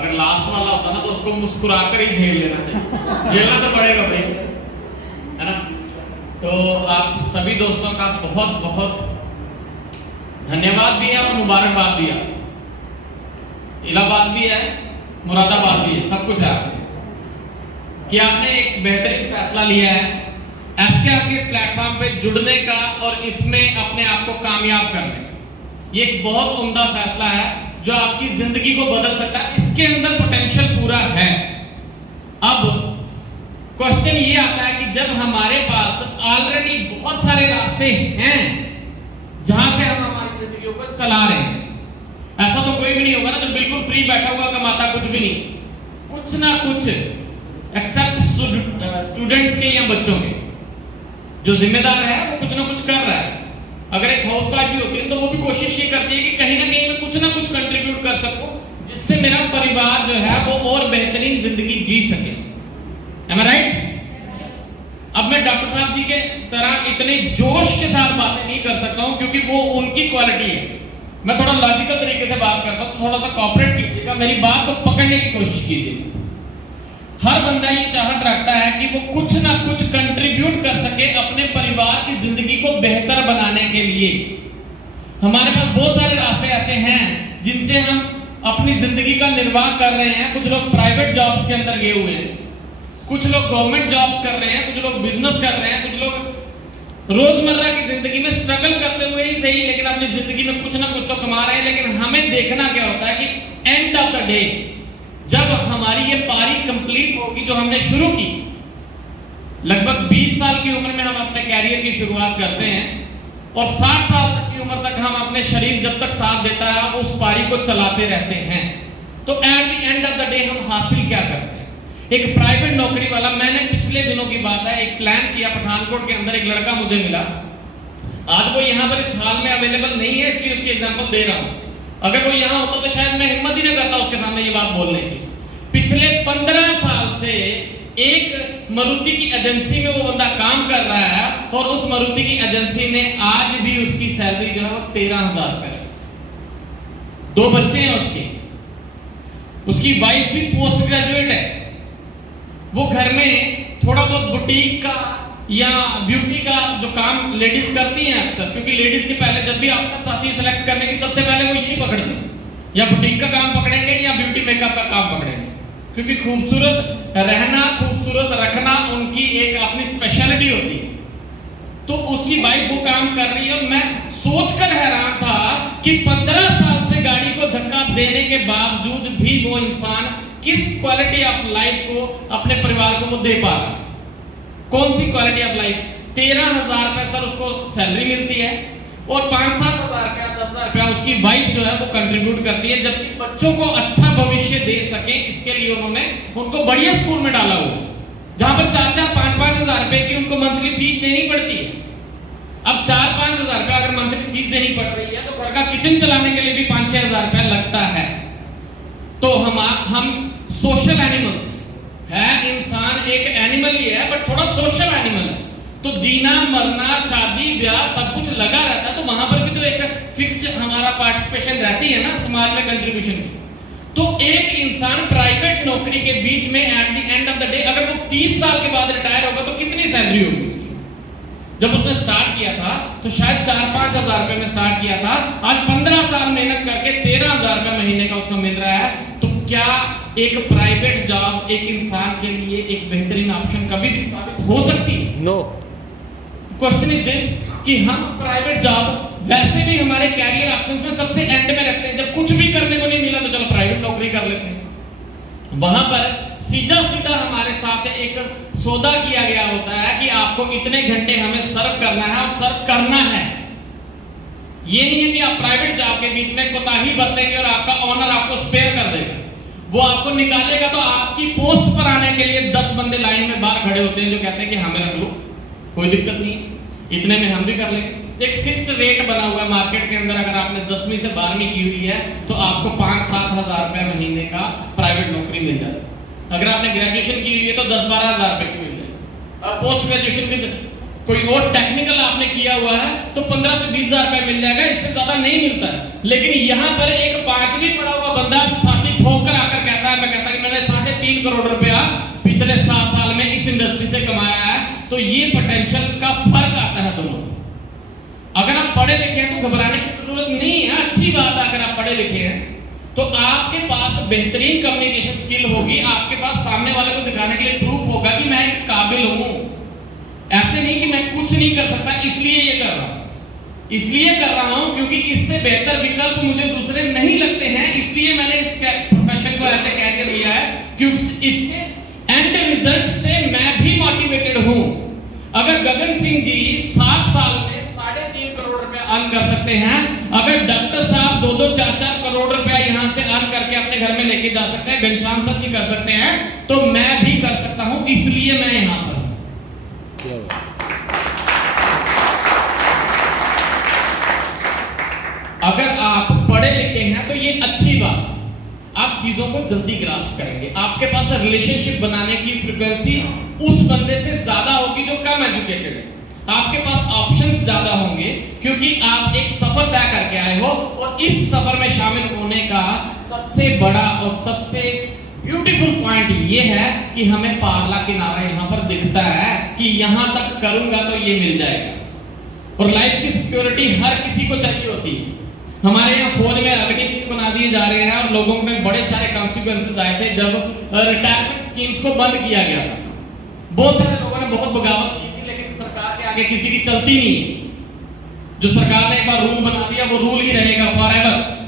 अगर लास्ट वाला होता ना तो उसको मुस्कुराकर ही झेल लेना चाहिए, झेलना तो पड़ेगा भाई, है ना। तो आप सभी दोस्तों का बहुत बहुत धन्यवाद भी है और मुबारकबाद भी है। इलाहाबाद भी है, मुरादाबाद भी है, सब कुछ है आपने कि आपने एक बेहतरीन फैसला लिया है एसकेआर के इस प्लेटफॉर्म पे जुड़ने का और इसमें अपने आप को कामयाब करने का। ये एक बहुत उम्दा फैसला है जो आपकी जिंदगी को बदल सकता है। इसके अंदर पोटेंशियल पूरा है। अब क्वेश्चन ये आता है कि जब हमारे पास ऑलरेडी बहुत सारे रास्ते हैं जहां से हम हमारी जिंदगियों को चला रहे हैं, ऐसा तो कोई भी नहीं होगा ना जो बिल्कुल फ्री बैठा हुआ कमाता कुछ भी नहीं, कुछ ना कुछ एक्सेप्ट स्टूडेंट्स के या बच्चों के जो जिम्मेदार है वो कुछ ना कुछ कर रहा है। अगर एक हाउस वाइफ भी होती है तो वो भी कोशिश ये करती है कि कहीं ना कहीं मैं कुछ ना कुछ कंट्रीब्यूट कर सकूं जिससे मेरा परिवार जो है वो और बेहतरीन जिंदगी जी सके। Am I right? अब मैं डॉक्टर साहब जी के तरह इतने जोश के साथ बातें नहीं कर सकता हूं क्योंकि वो उनकी क्वालिटी है। मैं थोड़ा लॉजिकल तरीके से बात करता हूं, थोड़ा सा कॉपरेट कीजिएगा, मेरी बात को पकड़ने की कोशिश कीजिए। हर बंदा ये चाहत रखता है कि वो कुछ ना कुछ कंट्रीब्यूट कर सके अपने परिवार की जिंदगी को बेहतर बनाने के लिए। हमारे पास बहुत सारे रास्ते ऐसे हैं जिनसे हम अपनी जिंदगी का निर्वाह कर रहे हैं। कुछ लोग प्राइवेट जॉब्स के अंदर गए हुए हैं, कुछ लोग गवर्नमेंट जॉब्स कर रहे हैं, कुछ लोग बिजनेस कर रहे हैं, कुछ लोग रोजमर्रा की जिंदगी में स्ट्रगल करते हुए ही सही लेकिन अपनी जिंदगी में कुछ ना कुछ तो कमा रहे हैं। लेकिन हमें देखना क्या होता है कि एंड ऑफ द डे जब हमारी ये पारी कंप्लीट होगी जो हमने शुरू की, लगभग 20 साल की उम्र में हम अपने कैरियर की शुरुआत करते हैं और 60 साल तक की उम्र तक हम अपने शरीर जब तक साथ देता है उस पारी को चलाते रहते हैं। तो at the end of the day हम हासिल क्या करते हैं? एक प्राइवेट नौकरी वाला, मैंने पिछले दिनों की बात है, एक प्लान किया पठानकोट के अंदर, एक लड़का मुझे मिला। आज वो यहाँ पर इस हाल में अवेलेबल नहीं है इसलिए उसकी एग्जांपल दे रहा हूँ। अगर वो यहाँ होता तो शायद मैं हिम्मत ही ना करता उसके सामने ये बात बोलने की। पिछले 15 साल से एक मारुति की एजेंसी में वो बंदा काम कर रहा है और उस मारुति की एजेंसी ने आज भी उसकी सैलरी जो है वो 13,000 रुपए है। 2 बच्चे हैं उसकी वाइफ भी पोस्ट ग्रेजुएट है। वो घर में थोड़ा बहुत बुटीक का या ब्यूटी का जो काम लेडीज करती हैं अक्सर, क्योंकि लेडीज के पहले जब भी आपका साथी सेलेक्ट करने की सबसे पहले वो यही पकड़ते हैं, या बुटीक का काम पकड़ेंगे या ब्यूटी मेकअप का काम पकड़ेंगे, क्योंकि खूबसूरत रहना, खूबसूरत रखना उनकी एक अपनी स्पेशलिटी होती है। तो उसकी वाइफ वो काम कर रही है और मैं सोचकर हैरान था कि 15 साल से गाड़ी को धक्का देने के बावजूद भी वो इंसान किस क्वालिटी ऑफ लाइफ को अपने परिवार को वो दे पा रहा है। कौन सी क्वालिटी ऑफ लाइफ? 13,000 रुपए सर उसको सैलरी मिलती है और 5-7 हजार रुपया, 10,000 रुपया उसकी वाइफ जो है वो कंट्रीब्यूट करती है, जबकि बच्चों को अच्छा भविष्य दे सके इसके लिए उन्होंने उनको बढ़िया स्कूल में डाला हुआ, जहां पर 4-4, 5-5 हजार रुपए की उनको मंथली फीस देनी पड़ती है। अब 4-5 हजार रुपया अगर मंथली फीस देनी पड़ रही है तो घर का किचन चलाने के लिए भी 5-6 हजार रुपया लगता है। तो हम सोशल एनिमल्स है, इंसान एक एनिमल ही है बट थोड़ा सोशल एनिमल है। तो जीना, मरना, शादी, ब्याह सब कुछ लगा रहता है, तो वहां पर भी तो एक फिक्स्ड हमारा पार्टिसिपेशन रहती है ना समाज में, कंट्रीब्यूशन की। तो एक इंसान प्राइवेट नौकरी के बीच में at the end of the day अगर वो 30 साल के बाद रिटायर होगा तो कितनी सैलरी होगी उसकी? जब उसने स्टार्ट किया था तो शायद 4-5 हजार रुपए में स्टार्ट किया था, आज 15 साल मेहनत करके 13,000 रुपए महीने का उसको मिल रहा है। तो क्या एक प्राइवेट जॉब एक इंसान के लिए एक बेहतरीन ऑप्शन कभी भी साबित हो सकती है? नो। क्वेश्चन इज दिस कि हम प्राइवेट जॉब वैसे भी हमारे कैरियर ऑप्शंस में सबसे एंड में रखते हैं। जब कुछ भी करने को नहीं मिला तो चलो प्राइवेट नौकरी कर लेते हैं। वहां पर सीधा सीधा हमारे साथ एक सौदा किया गया होता है कि आपको इतने घंटे हमें सर्व करना है और सर्व करना है। ये नहीं है कि आप प्राइवेट जॉब के बीच में कोताही बरतेंगे और आपका ऑनर आपको स्पेयर कर देगा, वो आपको निकालेगा तो आपकी पोस्ट पर आने के लिए 10 बंदे लाइन में बाहर खड़े होते हैं जो कहते हैं कि हमें रख लो, कोई दिक्कत नहीं, इतने में हम भी कर लेंगे। एक फिक्स्ड रेट बना हुआ है मार्केट के अंदर। अगर आपने 10वीं से 12वीं की हुई है तो आपको 5-7 हजार रुपए महीने का प्राइवेट नौकरी मिल जाती है। अगर आपने ग्रेजुएशन की हुई है तो 10-12 हजार रुपए की मिल जाएगी। और पोस्ट ग्रेजुएशन की कोई और टेक्निकल आपने किया हुआ है तो 15 से 20 हजार रुपए मिल जाएगा, इससे ज्यादा नहीं मिलता है। लेकिन यहाँ पर एक 5वीं पढ़ा हुआ बंदा साथी ठोक कर आकर कहता है से कमाया है, तो ये पोटेंशियल का फर्क आता है दोनों। अगर आप पढ़े लिखे हैं तो घबराने की जरूरत नहीं है, अच्छी बात है। अगर आप पढ़े लिखे हैं तो आपके पास बेहतरीन कम्युनिकेशन स्किल होगी, आपके पास सामने वाले को दिखाने के लिए प्रूफ होगा कि मैं एक काबिल हूं। ऐसे नहीं कि मैं कुछ नहीं कर सकता इसलिए ये कर रहा हूं, इसलिए कर रहा हूं क्योंकि इससे बेहतर विकल्प मुझे दूसरे नहीं लगते हैं, इसलिए मैंने इस प्रोफेशन को ऐसे कह के लिया है क्योंकि इसके एंड रिजल्ट से मैं भी मोटिवेटेड हूं। अगर गगन सिंह जी 7 साल में 3.5 करोड़ रुपया अर्न कर सकते हैं, अगर डॉक्टर साहब 2-2, 4-4 करोड़ रुपया यहां से अर्न करके अपने घर में लेके जा सकते हैं, घनश्याम सर जी कर सकते हैं, तो मैं भी कर सकता हूं, इसलिए मैं यहां पर। अगर आप पढ़े लिखे हैं तो ये अच्छी बात, आप चीजों को जल्दी ग्रास्प करेंगे, आपके पास रिलेशनशिप बनाने की फ्रीक्वेंसी उस बंदे से ज्यादा होगी जो कम एजुकेटेड है, आपके पास ऑप्शंस ज्यादा होंगे क्योंकि आप एक सफर तय करके आए हो, और इस सफर में शामिल होने का सबसे बड़ा और सबसे ब्यूटीफुल पॉइंट ये है कि हमें पारला किनारा यहाँ पर दिखता है कि यहाँ तक करूंगा तो ये मिल जाएगा। और लाइफ की सिक्योरिटी हर किसी को चाहिए होती है। हमारे यहाँ फौज में अग्निवीर बना दिए जा रहे हैं और लोगों में बड़े सारे कॉन्सिक्वेंसेस आए थे जब रिटायरमेंट स्कीम्स को बंद किया गया था। बहुत सारे लोगों ने बहुत बगावत की थी, लेकिन सरकार के आगे किसी की चलती नहीं। जो सरकार ने एक बार रूल बना दिया वो रूल ही रहेगा फॉरएवर।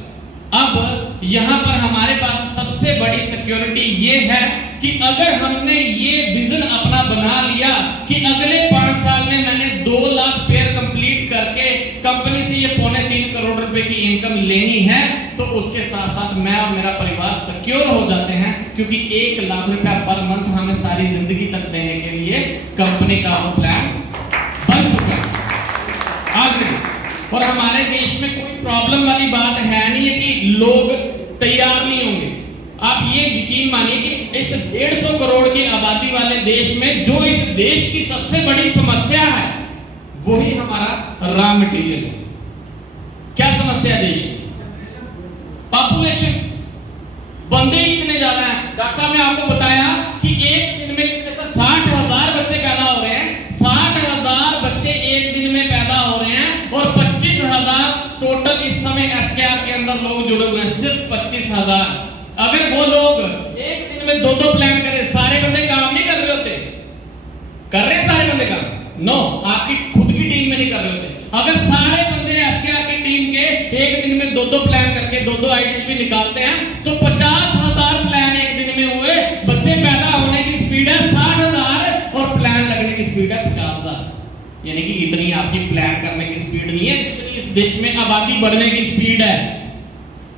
अब यहाँ पर हमारे पास सबसे बड़ी सिक्योरिटी ये है कि अगर हमने ये विजन अपना बना लिया कि अगले 5 साल में मैंने 2 लाख पेयर कंप्लीट करके कंपनी से ये 3.25 करोड़ रुपए की इनकम लेनी है, तो उसके साथ साथ मैं और मेरा परिवार सिक्योर हो जाते हैं क्योंकि 1 लाख रुपया पर मंथ हमें सारी जिंदगी तक देने के लिए कंपनी का वो प्लान बन चुका है आगे। और हमारे देश में कोई प्रॉब्लम वाली बात है नहीं है कि लोग तैयार नहीं होंगे। आप ये यकीन मानिए कि इस 150 करोड़ की आबादी वाले देश में जो इस देश की सबसे बड़ी समस्या है वही हमारा रॉ मटेरियल है। क्या समस्या है देश की? पॉपुलेशन, बंदे ही इतने ज्यादा हैं। डॉक्टर साहब ने आपको बताया कि एक दिन में 60,000 बच्चे पैदा हो रहे हैं, 60,000 बच्चे एक दिन में पैदा हो रहे हैं और 25,000 टोटल इस समय एसकेआर के अंदर लोग जुड़े हुए हैं, सिर्फ 25,000। अगर वो लोग एक दिन में 2-2 प्लान करें, सारे बंदे काम नहीं कर रहे होते, कर रहे हैं सारे बंदे काम? नो, आपकी खुद की टीम में नहीं कर रहे होते। अगर सारे बंदे एसकेआर की टीम के एक दिन में 2-2 प्लान करके 2-2 आईडीज भी निकालते हैं तो 50,000 प्लान एक दिन में हुए। बच्चे पैदा होने की स्पीड है 60,000 और प्लान लगने की स्पीड है 50,000। यानी कि इतनी आपकी प्लान करने की स्पीड नहीं है जितनी इस देश में आबादी बढ़ने की स्पीड है।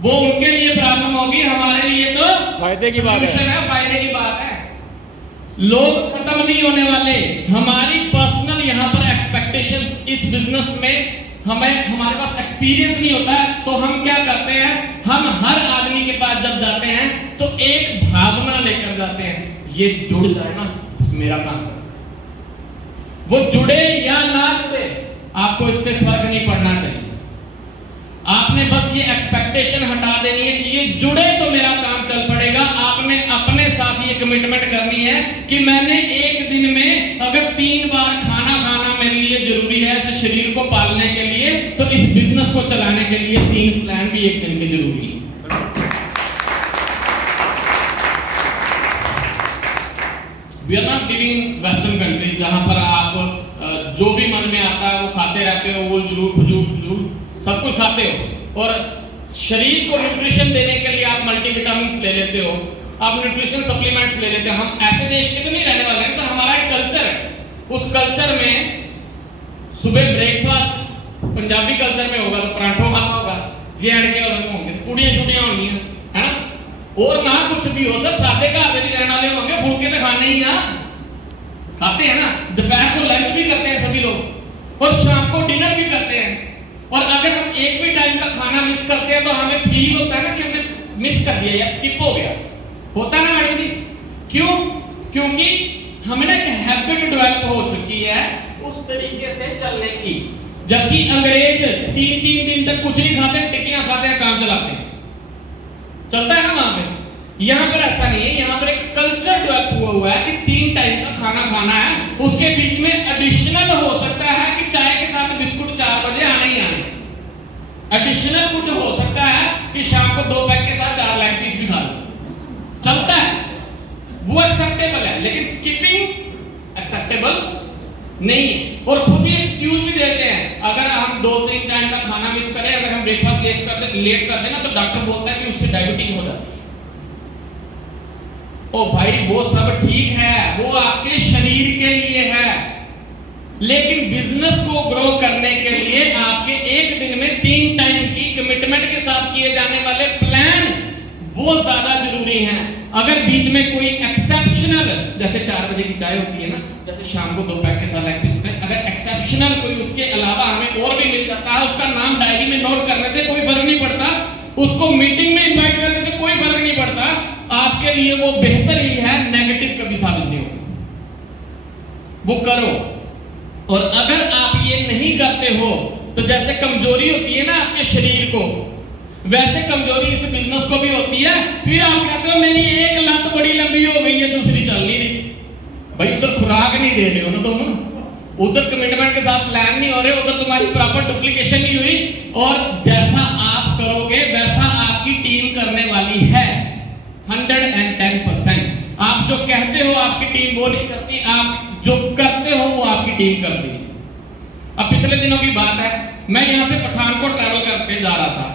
वो उनके लिए प्रॉब्लम होगी, हमारे लिए तो फायदे की बात है, फायदे की बात है। लोग खत्म नहीं होने वाले। हमारी पर्सनल यहाँ पर एक्सपेक्टेशंस इस बिजनेस में हमारे पास एक्सपीरियंस नहीं होता है, तो हम क्या करते हैं, हम हर आदमी के पास जब जाते हैं तो एक भावना लेकर जाते हैं, ये जुड़ जाए ना मेरा काम कर। वो जुड़े या ना जुड़े आपको इससे फर्क नहीं पड़ना चाहिए। आपने बस ये एक्सपेक्टेशन हटा देनी है कि ये जुड़े तो मेरा काम चल पड़ेगा। आपने अपने साथ ये कमिटमेंट करनी है कि मैंने एक दिन में अगर 3 बार खाना खाना मेरे लिए जरूरी है इस शरीर को पालने के लिए, तो इस बिजनेस को चलाने के लिए 3 प्लान भी एक दिन के जरूरी है। We are not living in western countries जहां पर आप जो भी मन में आता है वो खाते रहते हो, वो जरूर सब कुछ खाते हो और शरीर को न्यूट्रिशन देने के लिए आप मल्टीविटामिन्स ले लेते हो, आप न्यूट्रिशन सप्लीमेंट्स ले लेते हो। हम ऐसे देश के तो नहीं रहने वाले हैं सर, हमारा एक कल्चर है। उस कल्चर में सुबह ब्रेकफास्ट पंजाबी कल्चर में होगा तो पराठों खाना होगा, जेएंडके वाले होंगे पूड़ियां छुड़ियां होंगी है ना, और ना कुछ भी हो सर, सादे घर के भी रहने वाले होंगे, फुलके तो खाने ही आ खाते हैं ना। दोपहर को लंच भी करते हैं सभी लोग और शाम को डिनर भी करते हैं। और अगर हम एक भी टाइम का खाना मिस करते हैं तो हमें फील होता है ना कि हमने मिस कर दिया या स्किप हो गया, होता है ना मैडम जी? क्यों? क्योंकि हमने एक हैबिट डेवलप हो चुकी है उस तरीके से चलने की। जबकि अंग्रेज 3-3 दिन तक कुछ नहीं खाते, टिक्कियां खाते हैं, काम चलाते हैं, चलता है ना वहां पे। यहाँ पर ऐसा नहीं है, यहाँ पर एक कल्चर डेवलप हुआ है कि 3 टाइम का खाना खाना खाना है, उसके बीच में एडिशनल हो सकता है कि चाय के साथ बिस्कुट 4 बजे आने ही आने। एडिशनल कुछ हो सकता है कि शाम को 2 पैक के साथ 4 लेग पीस भी खा लो, चलता है, वो एक्सेप्टेबल है। लेकिन स्किपिंग एक्सेप्टेबल नहीं है। और खुद ही एक्सक्यूज भी देते हैं, अगर हम 2-3 टाइम का खाना मिस करें, अगर हम ब्रेकफास्ट लेट कर दें ना, तो डॉक्टर बोलता है कि उससे डायबिटीज हो जाती है। ओ भाई वो सब ठीक है, वो आपके शरीर के लिए है, लेकिन बिजनेस को ग्रो करने के लिए आपके एक दिन में 3 टाइम की कमिटमेंट के साथ किए जाने वाले प्लान वो ज्यादा जरूरी हैं। अगर बीच में कोई एक्सेप्शनल, जैसे 4 बजे की चाय होती है ना, जैसे शाम को 2 पैक के साथ लेग पीस में, अगर एक्सेप्शनल कोई उसके अलावा हमें और भी मिल जाता है, उसका नाम डायरी में नोट करने से कोई फर्क नहीं पड़ता, उसको मीटिंग में इनवाइट करने से कोई फर्क नहीं पड़ता, आपके लिए वो बेहतर ही है, नेगेटिव कभी साबित नहीं होगा। वो करो। और अगर आप ये नहीं करते हो तो जैसे कमजोरी होती है ना आपके शरीर को, वैसे कमजोरी इस बिजनेस को भी होती है। फिर आप कहते हो मेरी एक लत बड़ी लंबी हो गई है, दूसरी चल नहीं रही। भाई उधर खुराक नहीं दे रहे हो ना तुम, उधर कमिटमेंट के साथ प्लान नहीं हो रहे, उधर तुम्हारी प्रॉपर डुप्लीकेशन नहीं हुई, और जैसा आप करोगे वैसा आपकी टीम करने वाली है 110%। आप जो कहते हो आपकी टीम वो नहीं करती, आप जो करते हो वो आपकी टीम करती है। अब पिछले दिनों की बात है, मैं यहाँ से पठानकोट ट्रैवल करके जा रहा था।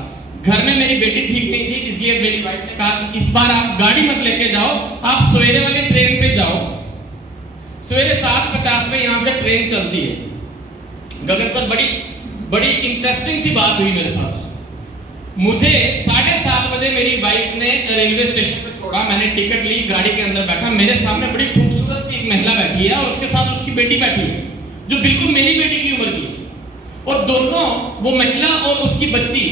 घर में मेरी बेटी ठीक नहीं थी, इसलिए मेरी वाइफ ने कहा कि इस बार आप गाड़ी मत लेके जाओ, आप सवेरे वाली ट्रेन पे जाओ। सवेरे 7:50 में यहाँ से ट्रेन चलती है। गगन सर बड़ी इंटरेस्टिंग सी बात हुई मेरे साथ। मुझे 7:30 बजे मेरी वाइफ ने रेलवे स्टेशन पे छोड़ा, मैंने टिकट ली, गाड़ी के अंदर बैठा, मेरे सामने बड़ी खूबसूरत सी एक महिला बैठी है और उसके साथ उसकी बेटी बैठी है जो बिल्कुल मेरी बेटी की उम्र की है, और दोनों, वो महिला और उसकी बच्ची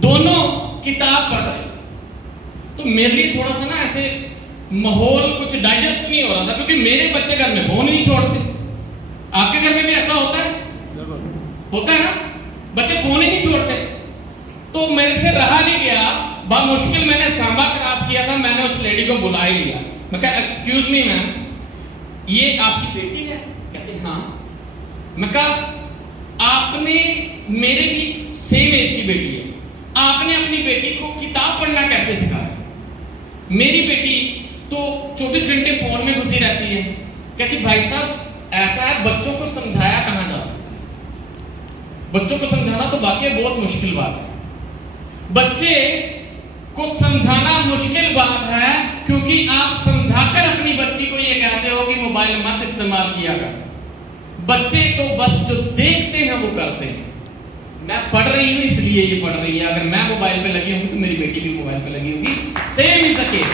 दोनों किताब पढ़ रहे। तो मेरे लिए थोड़ा सा ना ऐसे माहौल कुछ डाइजेस्ट नहीं हो रहा था, क्योंकि मेरे बच्चे घर में फोन नहीं छोड़ते। आपके घर में भी ऐसा होता है? होता है ना, बच्चे फोन ही नहीं छोड़ते। तो मेरे से रहा नहीं गया, बहुत मुश्किल मैंने सांबा क्रॉस किया था, मैंने उस लेडी को बुला ही लिया। मैं कहा एक्सक्यूज मी मैम, ये आपकी बेटी है? कहते हाँ। मैं कहा आपने, मेरे भी सेम एज की बेटी है, आपने अपनी बेटी को किताब पढ़ना कैसे सिखाया? मेरी बेटी तो 24 घंटे फोन में घुसी रहती है। कहती भाई साहब ऐसा है, बच्चों को समझाया कहां जा सकता है, बच्चों को समझाना तो वाकई बहुत मुश्किल बात है। बच्चे को समझाना मुश्किल बात है, क्योंकि आप समझाकर अपनी बच्ची को ये कहते हो कि मोबाइल मत इस्तेमाल किया कर। बच्चे तो बस जो देखते हैं वो करते हैं। मैं पढ़ रही हूं इसलिए ये पढ़ रही है, अगर मैं मोबाइल पे लगी होगी तो मेरी बेटी भी मोबाइल पे लगी होगी। Same is the case,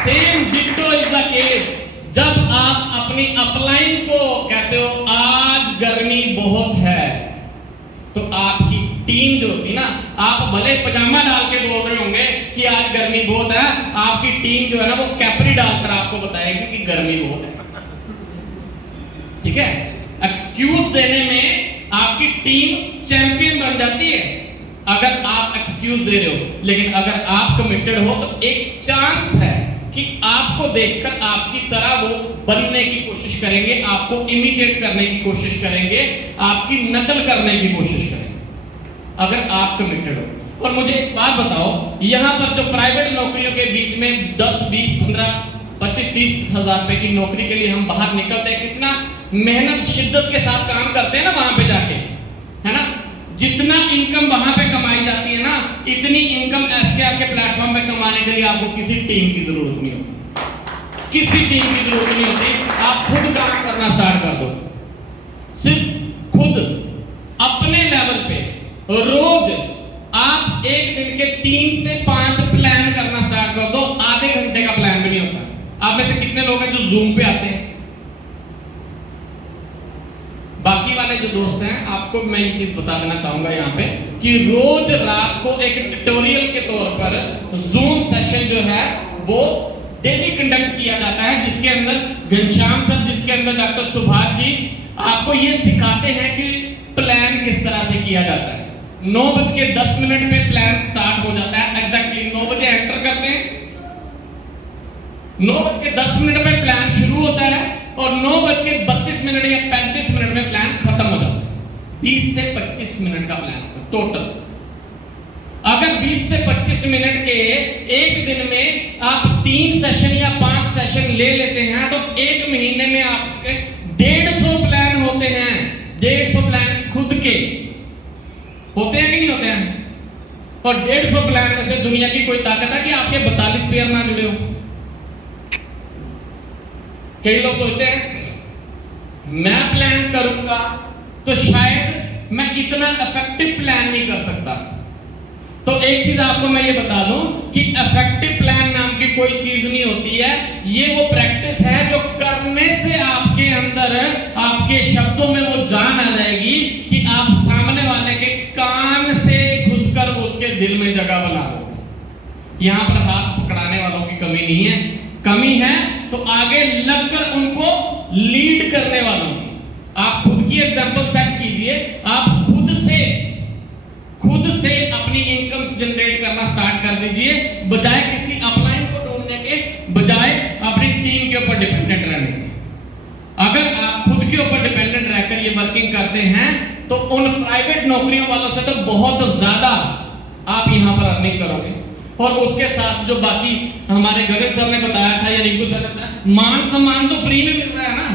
same डिक्टो इज द केस। जब आप अपनी अपलाइन को कहते हो आज गर्मी बहुत है, तो आपकी टीम जो होती ना, आप भले पजामा डाल के बोल रहे होंगे कि आज गर्मी बहुत है, आपकी टीम जो है ना वो कैपरी डालकर आपको बताएगी कि गर्मी बहुत है। ठीक है, एक्सक्यूज देने में आपकी टीम चैंपियन बन जाती है अगर आप एक्सक्यूज दे रहे हो। लेकिन अगर आप कमिटेड हो तो एक चांस है कि आपको देखकर आपकी तरह वो बनने की कोशिश करेंगे, आपको इमिटेट करने की कोशिश करेंगे, आपकी नकल करने की कोशिश करेंगे, अगर आप कमिटेड हो। और मुझे एक बात बताओ, यहाँ पर जो प्राइवेट नौकरियों के बीच में 10, 20, 15, 25, 30 हजार रुपए की नौकरी के लिए हम बाहर निकलते हैं, कितना मेहनत शिद्दत के साथ काम करते हैं ना वहां पे जाके, है ना। जितना इनकम वहां पे कमाई जाती है ना, इतनी इनकम एसकेआर के प्लेटफॉर्म पे कमाने के लिए आपको किसी टीम की जरूरत नहीं होती, किसी टीम की जरूरत नहीं होती। आप खुद काम करना स्टार्ट कर दो, सिर्फ खुद अपने लेवल पे। रोज आप एक दिन के 3 से 5 प्लान करना स्टार्ट कर दो, आधे घंटे का प्लान भी नहीं होता। आप में से कितने लोग हैं जो जूम पे आते हैं? बाकी वाले जो दोस्त हैं, आपको मैं ये चीज बता देना चाहूंगा यहाँ पे कि रोज रात को एक ट्यूटोरियल के तौर पर जूम सेशन जो है वो डेली कंडक्ट किया जाता है, जिसके अंदर घनश्याम सर, जिसके अंदर डॉक्टर सुभाष जी आपको ये सिखाते हैं कि प्लान किस तरह से किया जाता है। 9:10 पे प्लान स्टार्ट हो जाता है, एग्जैक्टली 9 बजे एंटर करते हैं, 9:10 में प्लान शुरू होता है और 9:32 या 35 में प्लान खत्म हो जाता है। 20 से 25 मिनट का प्लान टोटल। अगर 20 से 25 मिनट के एक दिन में आप 3 सेशन या 5 सेशन ले लेते हैं तो एक महीने में आपके 150 प्लान होते हैं। 150 प्लान खुद के होते हैं कि नहीं होते हैं? और 150 प्लान में से दुनिया की कोई ताकत है कि आपके 42 पेयर ना जुड़े हो? कई लोग सोचते हैं मैं प्लान करूंगा तो शायद मैं इतना इफेक्टिव प्लान नहीं कर सकता। तो एक चीज आपको मैं ये बता दूं कि इफेक्टिव प्लान नाम की कोई चीज नहीं होती है। ये वो प्रैक्टिस है जो करने से आपके अंदर, आपके शब्दों में वो जान आ जाएगी कि आप सामने वाले के कान से घुसकर उसके दिल में जगह बना लोगे। यहां पर हाथ पकड़ाने वालों की कमी नहीं है, कमी है तो आगे लगकर उनको लीड करने वालों की। आप खुद की एग्जांपल सेट कीजिए। आप खुद से अपनी इनकम जनरेट करना स्टार्ट कर दीजिए, बजाय किसी अपलाइन को ढूंढने के, बजाय अपनी टीम के ऊपर डिपेंडेंट रहने के। अगर आप खुद के ऊपर डिपेंडेंट रहकर ये वर्किंग करते हैं तो उन प्राइवेट नौकरियों वालों से तो बहुत ज्यादा आप यहां पर अर्निंग करोगे। और उसके साथ जो बाकी हमारे गगन सर ने बताया था या रिंकू सर ने बताया, मान सम्मान तो फ्री में मिल रहा है ना।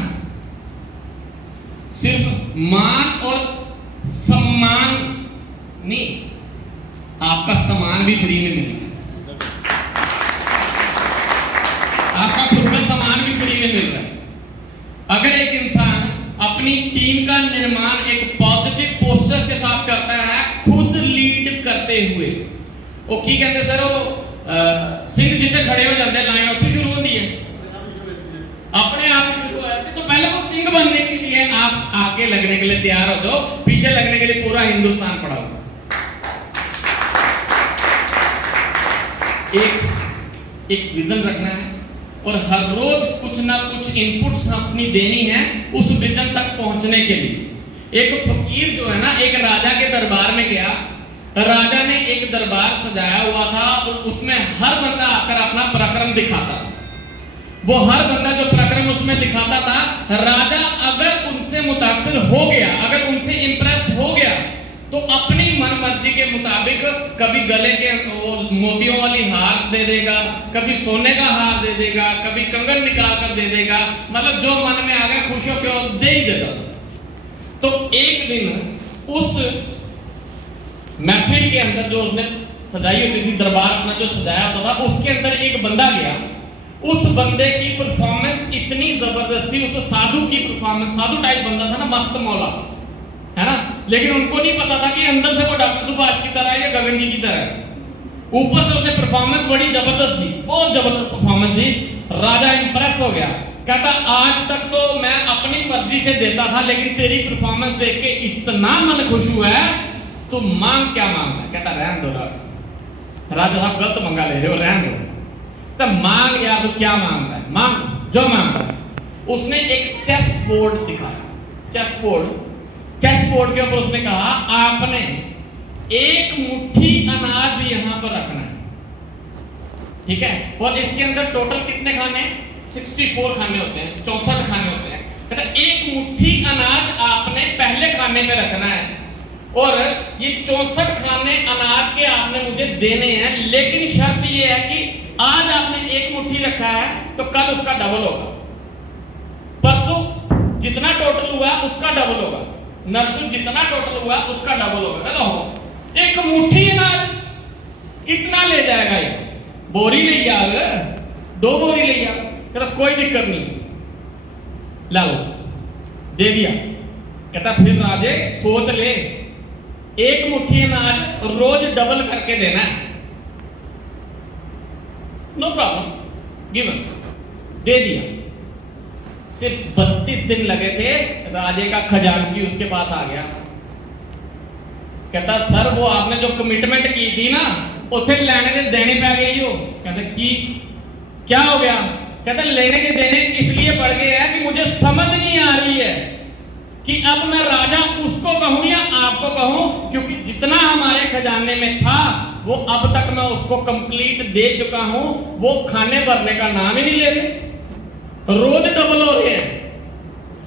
सिर्फ मान और सम्मान नहीं, आपका सामान भी फ्री में मिल रहा है। आपका खुद का सामान भी फ्री में मिल रहा है। अगर एक इंसान अपनी टीम का निर्माण एक पॉजिटिव पोस्चर के साथ करता है, खुद लीड करते हुए, वो की कहते सर वो सिंह जितने खड़े हो जाते हैं लाइन उत्थे शुरू होती है, अपने आप शुरू हो जाती है। तो पहले वो सिंह बनने के लिए आप आगे लगने के लिए तैयार हो जाओ, पीछे लगने के लिए पूरा हिंदुस्तान पड़ा होगा। एक विजन रखना है और हर रोज कुछ ना कुछ इनपुट्स अपनी देनी है उस विजन तक पहुंचने के लिए। एक फकीर जो है ना, एक राजा के दरबार में गया। राजा ने एक दरबार सजाया हुआ था और उसमें हर बंदा आकर अपना पराक्रम दिखाता था। वो हर बंदा जो पराक्रम उसमें दिखाता था, राजा अगर उनसे मुतासिर हो गया, अगर उनसे इंप्रेस हो गया तो अपनी मन मर्जी के मुताबिक कभी गले के मोतियों वाली हार दे देगा, कभी सोने का हार दे देगा, कभी कंगन निकाल कर दे देगा, मतलब जो मन में आ गया खुश होकर दे ही देता। तो एक दिन उस महफिल के अंदर जो उसने सजाई होती थी, दरबार अपना जो सजाया होता था, उसके अंदर एक बंदा गया। उस बंदे की परफॉर्मेंस इतनी जबरदस्त थी, उस साधु की परफॉर्मेंस, साधु टाइप बंदा था ना, मस्त मौला है ना, लेकिन उनको नहीं पता था कि अंदर से वो डॉक्टर सुभाष की तरह है या गगन जी की तरह है। ऊपर से उसने परफॉर्मेंस बड़ी जबरदस्त दी, बहुत जबरदस्त परफॉर्मेंस दी। राजा इंप्रेस हो गया, कहता आज तक तो मैं अपनी मर्जी से देता था, लेकिन तेरी परफॉर्मेंस देख के इतना मन खुश हुआ है, तू मांग क्या मांगता है? कहता रहने दो राजा साहब, गलत मंगा ले रहे हो, रहने दो। तो मांग यार, तो क्या मांगता है? मांग जो मांगता है। उसने एक चेस बोर्ड दिखाया, चेस बोर्ड के ऊपर उसने कहा आपने एक मुट्ठी अनाज यहां पर रखना है, ठीक है, और इसके अंदर टोटल कितने खाने? 64 खाने होते हैं, 64 खाने होते हैं। कहता एक मुट्ठी अनाज आपने पहले खाने में रखना है और ये 64 खाने अनाज के आपने मुझे देने हैं, लेकिन शर्त ये है कि आज आपने एक मुट्ठी रखा है तो कल उसका डबल होगा, परसों जितना टोटल हुआ उसका डबल होगा, नरसों जितना टोटल हुआ उसका डबल होगा। कहता हो एक मुट्ठी अनाज कितना ले जाएगा? ये बोरी ले जाएगा, 2 बोरी ले जाएगा। कहता कोई दिक्कत नहीं, लाओ, दे दिया। कहता फिर राजे सोच ले, एक मुट्ठी अनाज रोज डबल करके देना है। नो प्रॉब्लम, गिवन, दे दिया। सिर्फ 32 दिन लगे थे, राजे का खजांची उसके पास आ गया। कहता सर वो आपने जो कमिटमेंट की थी ना, उसे लेने के देने पे गई हो। कहता कि क्या हो गया? कहता लेने के देने इसलिए बढ़ गए हैं कि मुझे समझ नहीं आ रही है कि अब मैं राजा उसको कहूं या आपको कहूं, क्योंकि जितना हमारे खजाने में था वो अब तक मैं उसको कंप्लीट दे चुका हूं, वो खाने भरने का नाम ही नहीं ले रहे, रोज डबल हो रहे हैं।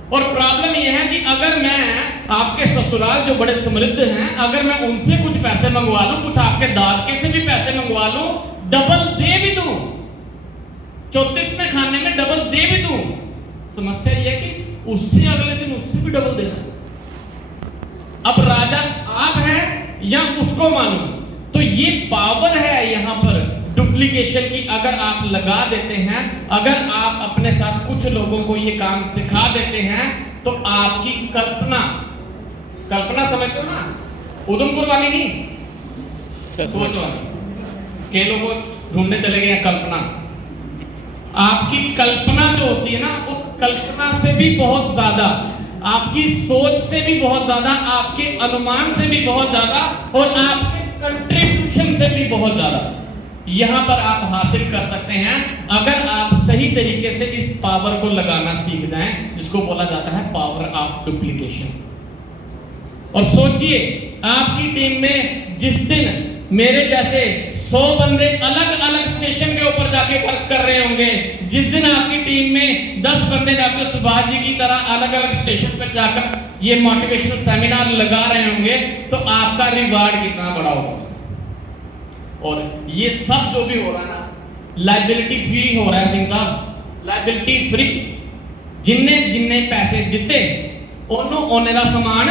और प्रॉब्लम यह है कि अगर मैं आपके ससुराल जो बड़े समृद्ध हैं, अगर मैं उनसे कुछ पैसे मंगवा लूं, कुछ आपके दादके से भी पैसे मंगवा लूं, डबल दे भी दूं, 34वें खाने में डबल दे भी दूं, समस्या यह है कि उससे अगले दिन उससे भी डबल देना। अब राजा आप हैं या उसको मानो, तो ये पावर है यहां पर डुप्लीकेशन की। अगर आप लगा देते हैं, अगर आप अपने साथ कुछ लोगों को ये काम सिखा देते हैं, तो आपकी कल्पना समझते हो ना, उधमपुर वाली नहीं, सोच वाली, के लोगों ढूंढने चले गए कल्पना। आपकी कल्पना जो होती है ना, उस कल्पना से भी बहुत ज्यादा, आपकी सोच से भी बहुत ज्यादा, आपके अनुमान से भी बहुत ज्यादा, और आपके कंट्रीब्यूशन से भी बहुत ज्यादा यहां पर आप हासिल कर सकते हैं, अगर आप सही तरीके से इस पावर को लगाना सीख जाएं, जिसको बोला जाता है पावर ऑफ डुप्लीकेशन। और सोचिए, आपकी टीम में जिस दिन मेरे जैसे 100 बंदे अलग अलग स्टेशन के ऊपर जाके वर्क कर रहे होंगे, जिस दिन आपकी टीम में 10 बंदे डॉक्टर सुभाष जी की तरह अलग अलग स्टेशन पर जाकर ये मोटिवेशनल सेमिनार लगा रहे होंगे, तो आपका रिवार्ड कितना बड़ा होगा। और ये सब जो भी हो रहा है ना, लायबिलिटी फ्री हो रहा है सिंह साहब, लायबिलिटी फ्री। जिन्ने पैसे दिते ओने का समान।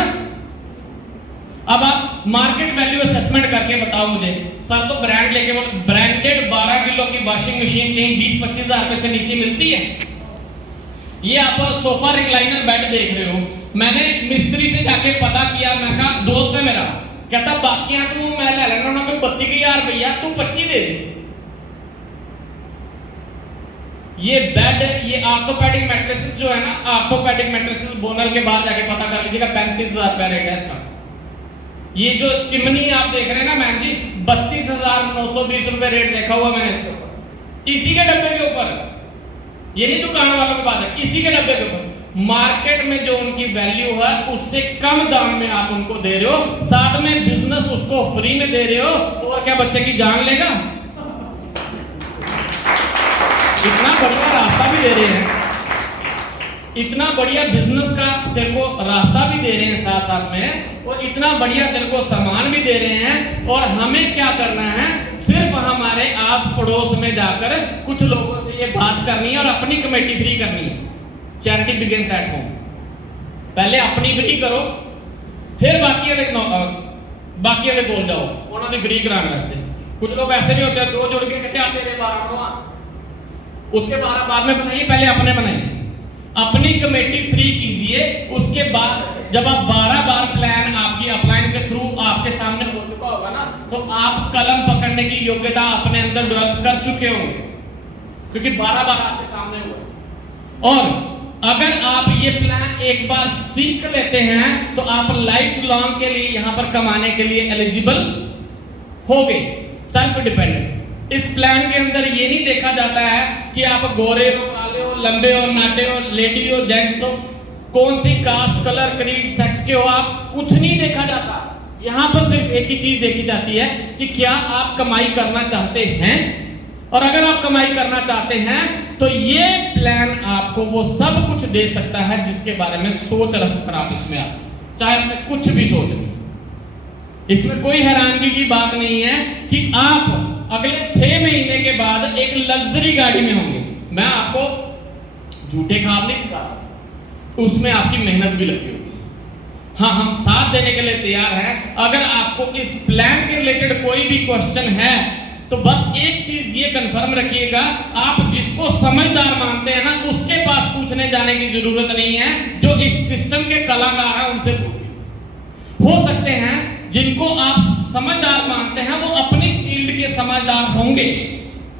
अब आप मार्केट वैल्यू असेसमेंट करके बताओ मुझे, सर तो ब्रांड लेके बोल, ब्रांडेड 12 किलो की वॉशिंग मशीन कहीं 20-25 हजार रुपए से नीचे मिलती है। ये आप सोफा रिक्लाइनर बेड देख रहे हो, मैंने मिस्त्री से जाके पता किया, मैं कहा दोस्त है मेरा, कहता बाकी तू मैं ले लेना ना, कोई 32,000 रुपया, तू 25 दे दे। ये बेड, ये आर्थोपेडिक मैट्रेसेस जो है ना, आर्थोपेडिक मैट्रेसेस बोनल के बाहर जाके पता कर लीजिएगा, 35,000 रुपया रेट है इसका। ये जो चिमनी आप देख रहे हैं ना मैम जी, 32,920 रुपए रेट देखा हुआ मैंने इसके ऊपर, इसी के डब्बे के ऊपर, ये नहीं दुकान वालों की बात है, इसी के डब्बे के ऊपर। मार्केट में जो उनकी वैल्यू है उससे कम दाम में आप उनको दे रहे हो, साथ में बिजनेस उसको फ्री में दे रहे हो, और क्या बच्चे की जान लेगा। इतना बढ़िया रास्ता भी दे रहे हैं, इतना बढ़िया बिजनेस का तेरे को रास्ता भी दे रहे हैं साथ साथ में, और इतना बढ़िया तेरे को सामान भी दे रहे हैं। और हमें क्या करना है, सिर्फ हमारे आस पड़ोस में जाकर कुछ लोगों से ये बात करनी है और अपनी कमेटी फ्री करनी है। Charity begins at home. पहले अपनी फ्री करो, फिर बाकी दे बोल जाओ उन्होंने फ्री कराने वास्ते। कुछ लोग ऐसे भी होते हैं, 2 जुड़ के कहते आते रहे 12, उसके 12 बाद में बनाइए, पहले अपने बनाइए, अपनी कमेटी फ्री कीजिए। उसके बाद जब आप 12 बार प्लान आपकी अपलाइन के थ्रू आपके सामने हो चुका होगा ना, तो आप कलम पकड़ने की योग्यता अपने अंदर डेवलप कर चुके होंगे, क्योंकि 12 बार आपके सामने हुआ। और अगर आप ये प्लान एक बार सीख लेते हैं, तो आप लाइफ लॉन्ग के लिए यहां पर कमाने के लिए एलिजिबल हो गए, सेल्फ डिपेंडेंट। इस प्लान के अंदर ये नहीं देखा जाता है कि आप गोरे हो, काले हो, लंबे हो, नाटे हो, लेडी हो, जेंट्स हो, कौन सी कास्ट, कलर, क्रीड, सेक्स के हो, आप कुछ नहीं देखा जाता। यहां पर सिर्फ एक ही चीज देखी जाती है कि क्या आप कमाई करना चाहते हैं, और अगर आप कमाई करना चाहते हैं तो ये प्लान आपको वो सब कुछ दे सकता है जिसके बारे में सोच रखकर आप इसमें आप चाहे अपने कुछ भी सोच लें। इसमें कोई हैरानगी की बात नहीं है कि आप अगले 6 महीने के बाद एक लग्जरी गाड़ी में होंगे। मैं आपको झूठे ख्वाब नहीं दिखा रहा, उसमें आपकी मेहनत भी लगी होगी। हाँ, हम साथ देने के लिए तैयार हैं। अगर आपको इस प्लान के रिलेटेड कोई भी क्वेश्चन है तो बस एक चीज ये कंफर्म रखिएगा, आप जिसको समझदार मानते हैं ना, उसके पास पूछने जाने की जरूरत नहीं है। जो इस सिस्टम के कलाकार हैं उनसे पूछिए। हो सकते हैं जिनको आप समझदार मानते हैं वो अपनी फील्ड के समझदार होंगे,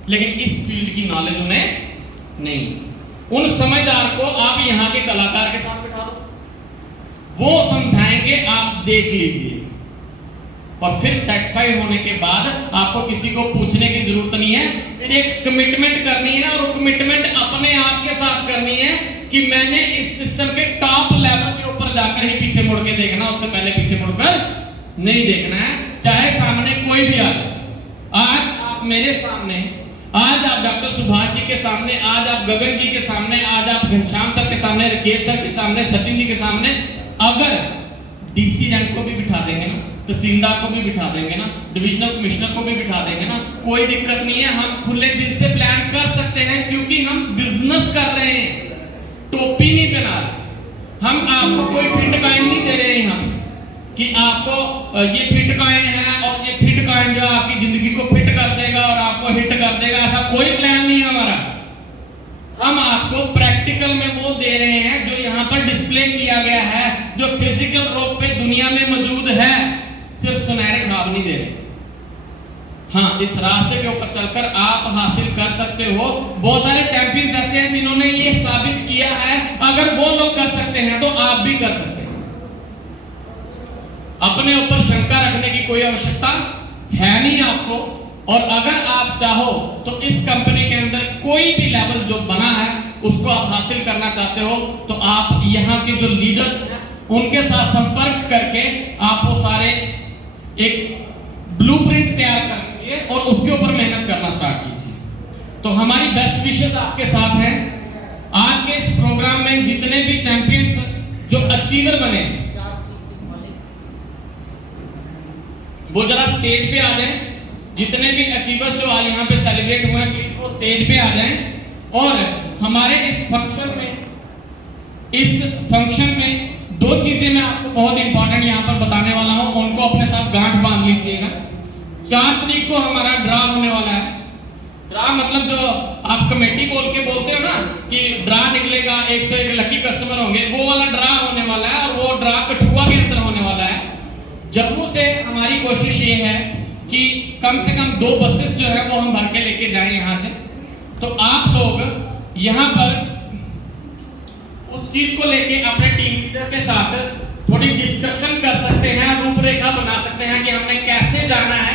लेकिन इस फील्ड की नॉलेज उन्हें नहीं। उन समझदार को आप यहाँ के कलाकार के साथ बिठा दो, वो समझाएंगे, आप देख लीजिए, और फिर सेटिस्फाई होने के बाद आपको किसी को पूछने की जरूरत नहीं है। फिर एक कमिटमेंट करनी है, और वो कमिटमेंट अपने आप के साथ करनी है कि मैंने इस सिस्टम के टॉप लेवल के ऊपर जाकर ही पीछे मुड़ के देखना, उससे पहले पीछे मुड़कर नहीं देखना है, चाहे सामने कोई भी आ जाए। आज आप मेरे सामने, आज आप डॉक्टर सुभाष जी के सामने, आज आप गगन जी के सामने, आज आप घनश्याम सर के सामने, राकेश सर के सामने, सचिन जी के सामने, अगर डीसी रैंक को भी बिठा देंगे ना, तहसीलदार को भी बिठा देंगे ना, डिविजनल कमिश्नर को भी बिठा देंगे ना, कोई दिक्कत नहीं है। हम खुले दिल से प्लान कर सकते हैं, क्योंकि हम बिजनेस कर रहे हैं, टोपी नहीं पहना रहे। हम आपको कोई फिट कॉइन नहीं दे रहे हैं, हम कि आपको ये फिट कॉइन है और ये फिट कॉइन जो आपकी जिंदगी को फिट कर देगा और आपको हिट कर देगा, ऐसा कोई प्लान नहीं है हमारा। हम आपको प्रैक्टिकल में वो दे रहे हैं जो यहाँ पर डिस्प्ले किया गया है, जो फिजिकल रूप पे दुनिया में मौजूद है, सिर्फ सुनहरे ख्वाब नहीं दे रहे। हाँ, इस रास्ते के ऊपर चलकर आप हासिल कर सकते हो। बहुत सारे चैंपियंस ऐसे हैं जिन्होंने ये साबित किया है, अगर वो लोग कर सकते हैं तो आप भी कर सकते हैं। अपने ऊपर शंका रखने की कोई आवश्यकता है नहीं आपको, और अगर आप चाहो तो इस कंपनी के अंदर कोई भी लेवल जो बना है उसको आप हासिल करना चाहते हो, तो आप यहाँ के जो लीडर्स हैं उनके साथ संपर्क करके आप वो सारे एक ब्लूप्रिंट तैयार कर लीजिए और उसके ऊपर मेहनत करना स्टार्ट कीजिए। तो हमारी बेस्ट विशेस आपके साथ हैं। आज के इस प्रोग्राम में जितने भी चैंपियंस जो अचीवर बने, वो जरा स्टेज पे आ जाएं। जितने भी अचीवर्स जो आज यहाँ पे सेलिब्रेट हुए हैं, प्लीज वो स्टेज पे आ जाएं। और हमारे इस फंक्शन में दो चीजें मैं आपको बहुत इंपॉर्टेंट यहाँ पर बताने वाला हूँ, उनको अपने साथ गांठ बांध लीजिएगा। 4 तारीख को हमारा ड्रा होने वाला है। ड्रा मतलब जो आप कमेटी बोल के बोलते हो ना कि ड्रा निकलेगा, 101 लकी कस्टमर होंगे, वो वाला ड्रा होने वाला है। और वो ड्रा कठुआ के अंदर होने वाला है। जम्मू से हमारी कोशिश ये है कि कम से कम 2 बसेस जो है वो हम भर के लेके जाएं यहाँ से। तो आप लोग यहाँ पर उस चीज को लेके अपने टीम लीडर के साथ थोड़ी डिस्कशन कर सकते हैं, रूपरेखा बना सकते हैं कि हमने कैसे जाना है,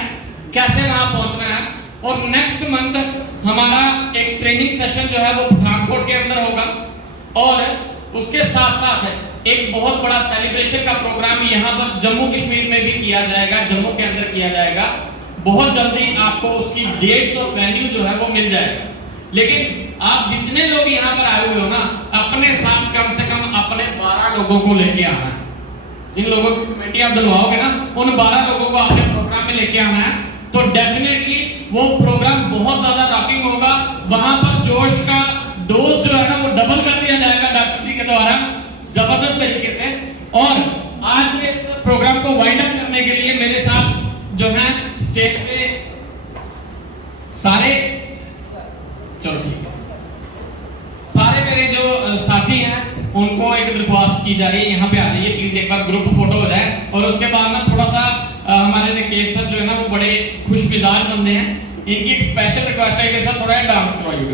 कैसे वहां पहुंचना है। और नेक्स्ट मंथ हमारा एक ट्रेनिंग सेशन जो है वो पठानकोट के अंदर होगा, और उसके साथ साथ एक बहुत बड़ा सेलिब्रेशन का प्रोग्राम यहाँ पर जम्मू कश्मीर में भी किया जाएगा, जम्मू के अंदर किया जाएगा। बहुत जल्दी आपको उसकी डेट्स और वेन्यू जो है वो मिल जाएगा। लेकिन आप जितने लोग यहाँ पर आए हुए हो ना, अपने साथ कम से कम अपने 12 लोगों को लेके आना है। जिन लोगों की कमेटी आप डलवाओगे ना, उन 12 लोगों को अपने प्रोग्राम में लेके आना है। तो डेफिनेटली वो प्रोग्राम बहुत ज्यादा रॉकिंग होगा। वहां पर जोश का डोज जो है ना वो डबल कर दिया जाएगा डॉक्टर जी के द्वारा, जबरदस्त तरीके से। और आज के इस प्रोग्राम को वाइंड अप करने के लिए मेरे साथ जो है स्टेज पे सारे, चलो ठीक है, सारे मेरे जो साथी हैं उनको एक दरख्वास्त की जा रही है, यहाँ पे आ जाइए प्लीज, एक बार ग्रुप फोटो हो जाए। और उसके बाद ना थोड़ा सा हमारे राकेश सर जो है ना वो बड़े खुश मिजाज बंदे हैं, इनकी एक स्पेशल रिक्वेस्ट है कि सर थोड़ा डांस करवाइए।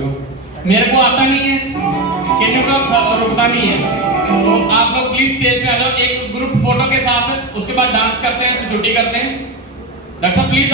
मेरे को आता नहीं है, किन्नू का रुकता नहीं है, तो आप लोग प्लीज स्टेज पे आ जाओ एक ग्रुप फोटो के साथ। उसके बाद डांस करते हैं, फिर छुट्टी करते हैं। डॉक्टर साहब प्लीज।